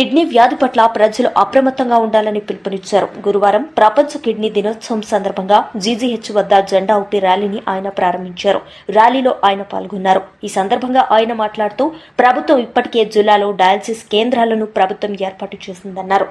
Kidney వ్యాధి పట్ల ప్రజలు అప్రమత్తంగా ఉండాలని పిలుపునిచ్చారు. గురువారం ప్రపంచ కిడ్నీ దినోత్సవం సందర్భంగా జీజీహెచ్ వద్ద జెండా ఊపి ర్యాలీని ఆయన ప్రారంభించారు. ర్యాలీలో ఆయన పాల్గొన్నారు. ఈ సందర్భంగా ఆయన మాట్లాడుతూ ప్రభుత్వం ఇప్పటికే జిల్లాలో డయాలసిస్ కేంద్రాలను ప్రభుత్వం ఏర్పాటు చేసిందన్నారు.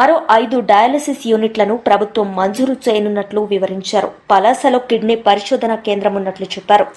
మరో 5 డయాలసిస్ యూనిట్లను ప్రభుత్వం మంజూరు చేయనున్నట్లు వివరించారు. పలాసలో కిడ్నీ పరిశోధన కేంద్రం ఉన్నట్లు చెప్పారు.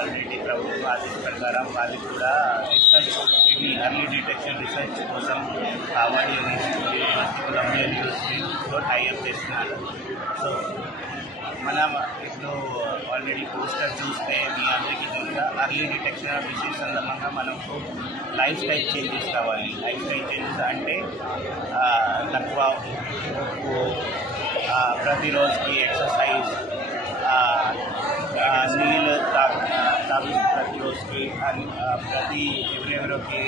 ఆల్రెడీ ప్రభుత్వ ఆదేశ ప్రకారం వాళ్ళు కూడా రీసెర్చ్ ఎర్లీ డిటెక్షన్ రీసెర్చ్ కోసం కావాలి అనేసి యూనివర్సిటీలో టైఅప్ చేస్తున్నారు. సో మనం ఇప్పుడు ఆల్రెడీ పోస్టర్ చూస్తే మీ అందరికీ తెలుసా, ఎర్లీ డిటెక్షన్ ఆఫ్ డిసీజ్ సందర్భంగా మనకు లైఫ్ స్టైల్ చేంజెస్ కావాలి. లైఫ్ స్టైల్ చేంజెస్ అంటే తక్కువ ఉప్పు, ప్రతిరోజుకి ఎక్సర్సైజ్, నీళ్ళు తాగు ప్రతిరోజుకి, ఎవరెవరికి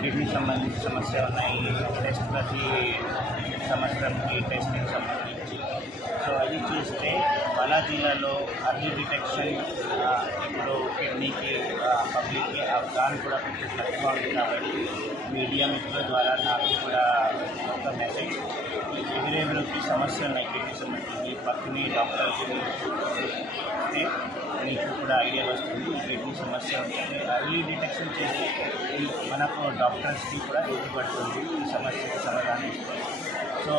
కిడ్నీ సంబంధించిన సమస్య ఉన్నాయి, టెస్ట్ ప్రతి సంవత్సరంకి టెస్ట్కి సంబంధించి. సో అది చూస్తే మన జిల్లాలో అర్లీ డిటెక్షన్ ఇప్పుడు కిడ్నీకి పబ్లిక్కి అవగాహన కూడా కొంచెం తక్కువ ఉంది. కాబట్టి మీడియా మిత్రుల ద్వారా నాకు కూడా ఒక మెసేజ్, ఎదురెదురుకి సమస్యలు ఉన్నాయి కిడ్నీ సంబంధించి పక్కనే డాక్టర్కి వస్తే మీకు కూడా ఐడియా వస్తుంది కిడ్నీ సమస్య ఉంటుంది. అర్లీ డిటెక్షన్ చేస్తే మనకు డాక్టర్స్కి కూడా ఉపయోగపడుతుంది ఈ సమస్యకు సమాధానం ఇస్తుంది. సో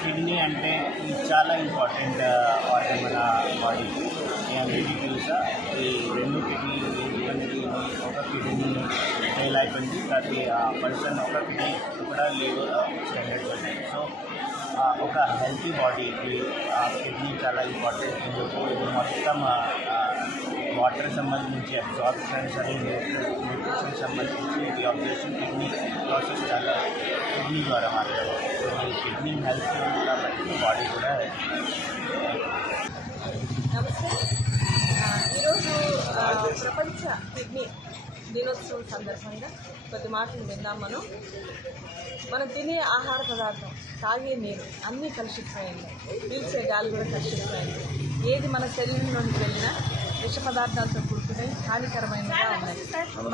కిడ్నీ అంటే ఇది చాలా ఇంపార్టెంట్ ఆర్గన్ మన బాడీకి. ఈ అందరికీ తెలుసా ఈ రెండు కిడ్నీ ఒక కిడ్నీ ఫెయిల్ అయిపోయింది, ప్రతి పర్సన్ ఒక కిడ్నీ కూడా లేవు 100%. సో ఒక హెల్తీ బాడీకి ఆ కిడ్నీ చాలా ఇంపార్టెంట్. ఎందుకు ఇది మొత్తం వాటర్ సంబంధించి అబ్జార్ప్షన్స్ అని న్యూట్రిషన్ సంబంధించి ఇది అబ్జర్వేషన్ కిడ్నీ ప్రాసెస్ చాలా కిడ్నీ ద్వారా మాట్లాడారు. సో ఈ కిడ్నీ హెల్త్ కాబట్టి బాడీ కూడా నమస్తే. ఈరోజు ప్రపంచ కిడ్నీ దినోత్సవం సందర్భంగా కొద్ది మాటలు విందాం. మనం తినే ఆహార పదార్థం, తాగే నీరు అన్నీ కలుషితమైంది, పీల్చే గాలి కూడా కలుషితమైంది. ఏది మన శరీరంలోకి వెళ్ళినా విష పదార్థాలతో కూడుకుని హానికరమైనగా ఉన్నాయి.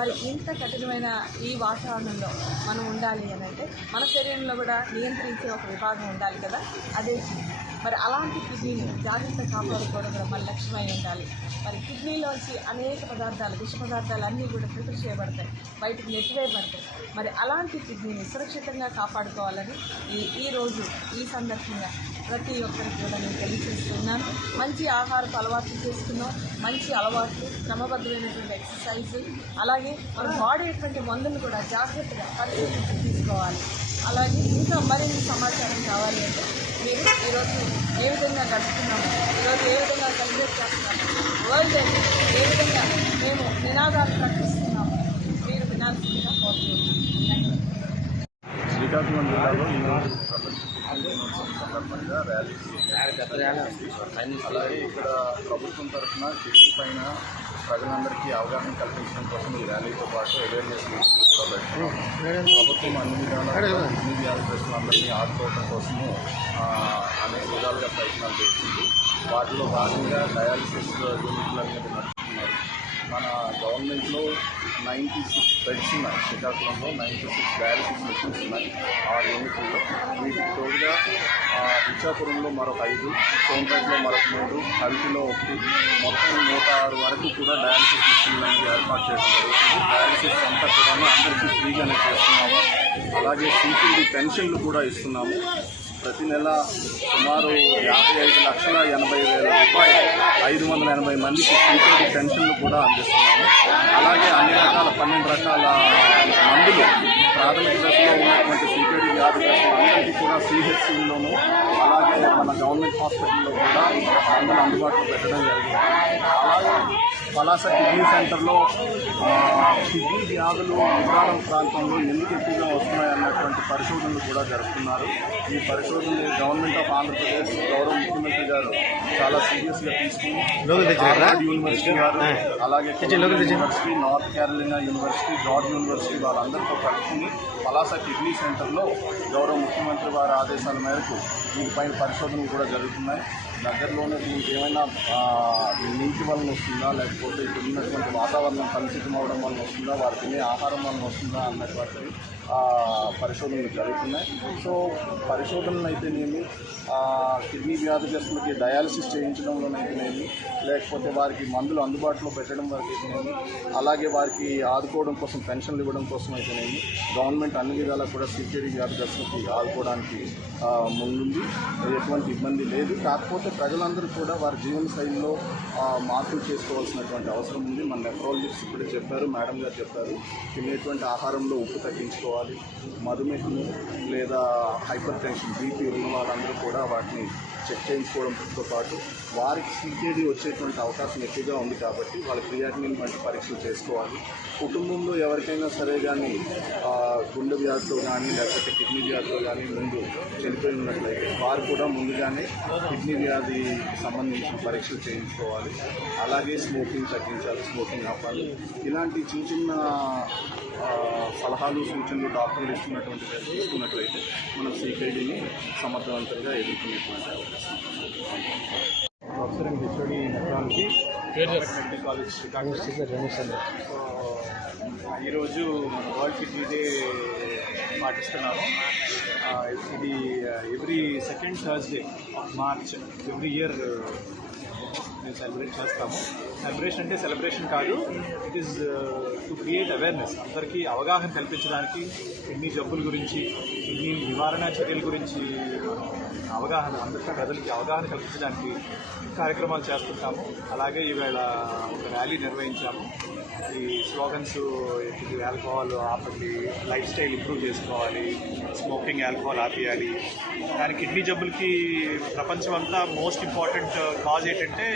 మరి ఇంత కఠినమైన ఈ వాతావరణంలో మనం ఉండాలి అని అంటే మన శరీరంలో కూడా నియంత్రించే ఒక విభాగం ఉండాలి కదా, అదే కిడ్నీ. మరి అలాంటి కిడ్నీని జాగ్రత్త కాపాడుకోవడం కూడా మన లక్ష్యమై ఉండాలి. మరి కిడ్నీలోంచి అనేక పదార్థాలు, విష పదార్థాలు అన్నీ కూడా ఫిల్టర్ చేయబడతాయి, బయటకు నెట్టివేయబడతాయి. మరి అలాంటి కిడ్నీని సురక్షితంగా కాపాడుకోవాలని ఈరోజు ఈ సందర్భంగా ప్రతి ఒక్కరికి కూడా నేను తెలియజేస్తున్నాను. మంచి ఆహారపు అలవాట్లు చేసుకున్నాం, మంచి అలవాట్లు, క్రమబద్ధమైనటువంటి ఎక్సర్సైజ్, అలాగే మన వాడేటువంటి మందులు కూడా జాగ్రత్తగా పరిశీలించి తీసుకోవాలి. అలాగే ఇంకా మరిన్ని సమాచారం కావాలి అంటే మీరు ఈరోజు ఏ విధంగా గడుపుతున్నాము, ఈరోజు ఏ విధంగా సెలబ్రేట్ చేస్తున్నాము, వరల్డ్ డే ఏ విధంగా మేము నినాదాలు ప్రకటిస్తున్నాము మీరు వినాల్సిందిగా కోరుతున్నాము. శ్రీకాకుళం జిల్లాలో ఈరోజు ప్రపంచ దినోత్సవం సందర్భంగా ర్యాలీ, అలాగే ఇక్కడ ప్రభుత్వం తరఫున కిడ్నీ పైన ప్రజలందరికీ అవగాహన కల్పించడం కోసం ఈ ర్యాలీతో పాటు అవేర్నెస్ మీటింగ్స్ కూడా పెట్టి ప్రభుత్వం అన్ని విధాలుగా కిడ్నీ వ్యాధిగ్రస్తులందరినీ ఆదుకోవడం కోసము అనేక విధాలుగా ప్రయత్నాలు చేస్తుంది. వాటిలో భాగంగా డయాలసిస్ యూనిట్లు అనేది నడుపుతున్నారు. మన గవర్నమెంట్లో 96 బెడ్స్ ఉన్నాయి. శ్రీకాకుళంలో 96 డయాలసిస్ మిషన్స్ ఉన్నాయి 6 యూనిట్లలో. వీటికి తోడుగా ఇచ్చాపురంలో మరొక 5, సోంపేటలో మరొక 3, కల్పిలో 1, మొత్తం 106 వరకు కూడా డయాలసిస్ మిషన్లు ఏర్పాటు చేయడం జరుగుతుంది. డయాలసిస్ అంతా కూడా అందరికీ ఫ్రీగానే చేస్తున్నాము. అలాగే సీపీడీ పెన్షన్లు కూడా ఇస్తున్నాము. ప్రతి నెల సుమారు 55,80,000 రూపాయలు 580 మందికి సీపీడీ పెన్షన్లు కూడా అందిస్తున్నాము. అలాగే అన్ని రకాల 12 రకాల మందులు ప్రాథమిక దశలో ఉన్నటువంటి సీపీడీ వ్యాధిగ్రస్తులందరికీ కూడా సిహెచ్సిలోనూ అలాగే మన గవర్నమెంట్ హాస్పిటల్లో కూడా మందులు అందుబాటులో పెట్టడం జరిగింది. అలాగే పలాస కిడ్నీ సెంటర్లో కిడ్నీ వ్యాధులు ఉగ్రాలం ప్రాంతంలో ఎందుకు ఎక్కువగా వస్తున్నాయన్నటువంటి పరిశోధనలు కూడా జరుపుతున్నారు. ఈ పరిశోధనలు గవర్నమెంట్ ఆఫ్ ఆంధ్రప్రదేశ్ గౌరవ ముఖ్యమంత్రి గారు చాలా సీరియస్గా తీసుకుని యూనివర్సిటీ గారు, అలాగే university, north Kerala university, George university వాళ్ళందరితో కలుసుకుని పలాస కిడ్నీ సెంటర్లో గౌరవ ముఖ్యమంత్రి వారి ఆదేశాల మేరకు దీనిపైన పరిశోధనలు కూడా జరుగుతున్నాయి. దగ్గరలోనే దీనికి ఏమైనా నీటి వలన వస్తుందా, లేకపోతే ఇక్కడ ఉన్నటువంటి వాతావరణం కలుషితం అవడం వలన వస్తుందా, వారు తినే ఆహారం వలన వస్తుందా అన్నటువంటి పరిశోధనలు జరుగుతున్నాయి. సో పరిశోధనలు అయితేనేమి, కిడ్నీ వ్యాధిగ్రస్తులకి డయాలసిస్ చేయించడంలోనైతేనేమి, లేకపోతే వారికి మందులు అందుబాటులో పెట్టడం వరకు అయితేనేమి, అలాగే వారికి ఆదుకోవడం కోసం పెన్షన్లు ఇవ్వడం కోసం అయితేనేమి గవర్నమెంట్ అన్ని విధాలా కూడా సీపీడీ వ్యాధిగ్రస్తులకి ఆదుకోవడానికి ముందుంది. ఎటువంటి ఇబ్బంది లేదు. కాకపోతే ప్రజలందరూ కూడా వారి జీవన శైలిలో మార్పులు చేసుకోవాల్సినటువంటి అవసరం ఉంది. మన నెఫ్రాలజిస్ట్ ఇప్పుడే చెప్పారు, మేడం గారు చెప్పారు, తినేటువంటి ఆహారంలో ఉప్పు తగ్గించుకోవాలి. మధుమేహం లేదా హైపర్ టెన్షన్, బీపీ ఉన్న వాళ్ళందరూ కూడా వాటిని చెక్ చేయించుకోవడంతో పాటు వారికి సీకేడీ వచ్చేటువంటి అవకాశం ఎక్కువగా ఉంది కాబట్టి వాళ్ళ క్రియాటినిన్ వంటి పరీక్షలు చేసుకోవాలి. కుటుంబంలో ఎవరికైనా సరే కానీ గుండె వ్యాధితో కానీ లేకపోతే కిడ్నీ వ్యాధితో కానీ ముందు చనిపోయి ఉన్నట్లయితే వారు కూడా ముందుగానే కిడ్నీ వ్యాధి సంబంధించిన పరీక్షలు చేయించుకోవాలి. అలాగే స్మోకింగ్ తగ్గించాలి, స్మోకింగ్ ఆపాలి. ఇలాంటి చిన్న చిన్న సలహాలు, సూచనలు డాక్టర్లు ఇస్తున్నటువంటి తీసుకున్నట్లయితే మనం సీకేడీని సమర్థవంతంగా ఎదుర్కొనేటువంటి అవకాశం. Professor and HOD nephrology medical college Srikakulam. So ఈరోజు మన వరల్డ్ కిడ్నీ డే పాటిస్తున్నాము. ఇది every second Thursday of March every year మేము సెలబ్రేట్ చేస్తాము. సెలబ్రేషన్ అంటే సెలబ్రేషన్ కాదు, it is to create awareness, అందరికీ అవగాహన కల్పించడానికి కిడ్నీ జబ్బుల గురించి, కిడ్నీ నివారణ చర్యల గురించి అవగాహన, అందరికీ ప్రజలకి అవగాహన కల్పించడానికి కార్యక్రమాలు చేస్తుంటాము. అలాగే ఈవేళ ఒక ర్యాలీ నిర్వహించాము. ఈ స్లోగన్స్ ఆల్కహాల్ ఆపండి, లైఫ్ స్టైల్ ఇంప్రూవ్ చేసుకోవాలి, స్మోకింగ్ ఆల్కహాల్ ఆపేయాలి. కానీ కిడ్నీ జబ్బులకి ప్రపంచం అంతా మోస్ట్ ఇంపార్టెంట్ కాజ్ ఏంటంటే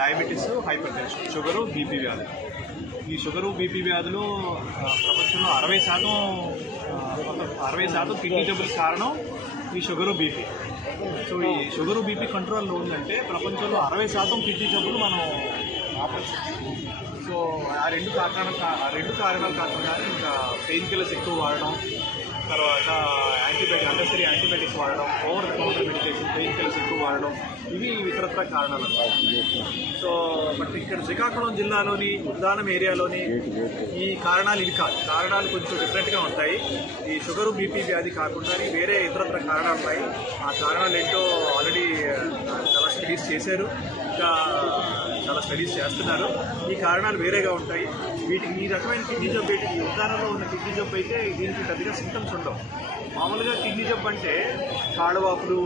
diabetes, hyper tension, sugar, BP వ్యాధులు. ఈ షుగరు, బీపీ వ్యాధులు ప్రపంచంలో 60% కిడ్నీ జబ్బులకు కారణం ఈ షుగరు, బీపీ. సో ఈ షుగరు, బీపీ కంట్రోల్లో ఉందంటే ప్రపంచంలో 60% కిడ్నీ జబ్బులు మనం ఆపచ్చు. సో ఆ రెండు కారణాలు కాకుండా ఇంకా పెయిన్ కిల్లర్స్ ఎక్కువ వాడడం, తర్వాత అన్నెసరీ యాంటీబయాటిక్స్ వాడడం, over the counter medication, pain killers ఎక్కువ వాడడం, ఇవి ఇతరత్ర కారణాలు అన్నమాట. సో బట్ ఇక్కడ శ్రీకాకుళం జిల్లాలోని ఉద్దానం ఏరియాలోని ఈ కారణాలు ఇవి కాదు. కారణాలు కొంచెం డిఫరెంట్గా ఉంటాయి. ఈ షుగరు, బీపీ వ్యాధి కాకుండా వేరే ఇతరత్ర కారణాలు ఉన్నాయి. ఆ కారణాలు ఏంటో ఆల్రెడీ చాలా స్టడీస్ చేశారు, ఇంకా చాలా స్టడీస్ చేస్తున్నారు. ఈ కారణాలు వేరేగా ఉంటాయి. వీటికి ఈ రకమైన కిడ్నీ జబ్బు, ఈ ఉద్దానంలో ఉన్న కిడ్నీ జబ్బు అయితే దీనికి పెద్దగా సింటమ్స్ ఉండవు. మామూలుగా కిడ్నీ జబ్బు అంటే కాళ్ళవాపులు,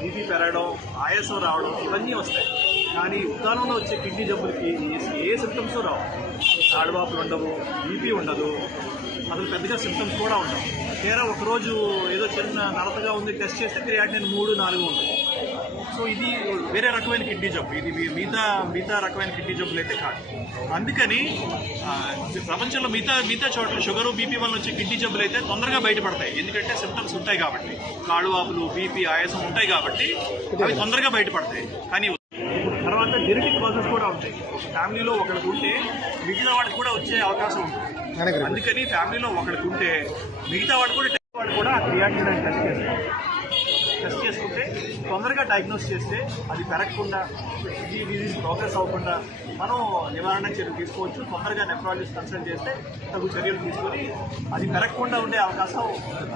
బీపీ పెరగడం, ఆయాసం రావడం, ఇవన్నీ వస్తాయి. కానీ ఉద్దానంలో వచ్చే కిడ్నీ జబ్బులకి ఏ సిమ్టమ్స్ రావు. కాళ్ళవాపులు ఉండవు, బీపీ ఉండదు, అసలు పెద్దగా సిమ్టమ్స్ కూడా ఉండవు. తీరా ఒకరోజు ఏదో చిన్న నలతగా ఉంది, టెస్ట్ చేస్తే క్రియాటినిన్ 3-4 ఉంటుంది. సో ఇది వేరే రకమైన కిడ్నీ జబ్బు, ఇది మిగతా రకమైన కిడ్నీ జబ్బులు అయితే కాదు. అందుకని ప్రపంచంలో మిగతా చోట్ల షుగరు, బీపీ వల్ల వచ్చే కిడ్నీ జబ్బులు అయితే తొందరగా బయటపడతాయి. ఎందుకంటే సిమ్టమ్స్ ఉంటాయి కాబట్టి, కాళ్ళవాపులు, బీపీ, ఆయాసం ఉంటాయి కాబట్టి అవి తొందరగా బయటపడతాయి. కానీ తర్వాత జెనెటిక్ కాజెస్ కూడా ఉంటాయి. ఫ్యామిలీలో ఒకరికి ఉంటే మిగతా వాడికి కూడా వచ్చే అవకాశం ఉంటుంది. అందుకని ఫ్యామిలీలో ఒకరికి ఉంటే మిగతా వాడు కూడా ఆ క్రియాటినిన్ టెస్ట్ చేసుకుంటే తొందరగా డయాగ్నోస్ చేస్తే అది పెరగకుండా, డిజీజ్ ప్రోగ్రెస్ అవ్వకుండా మనం నివారణ చర్యలు తీసుకోవచ్చు. తొందరగా నెఫ్రాలజిస్ట్ కన్సల్ట్ చేస్తే తగు చర్యలు తీసుకొని అది పెరగకుండా ఉండే అవకాశం ఉంటుంది.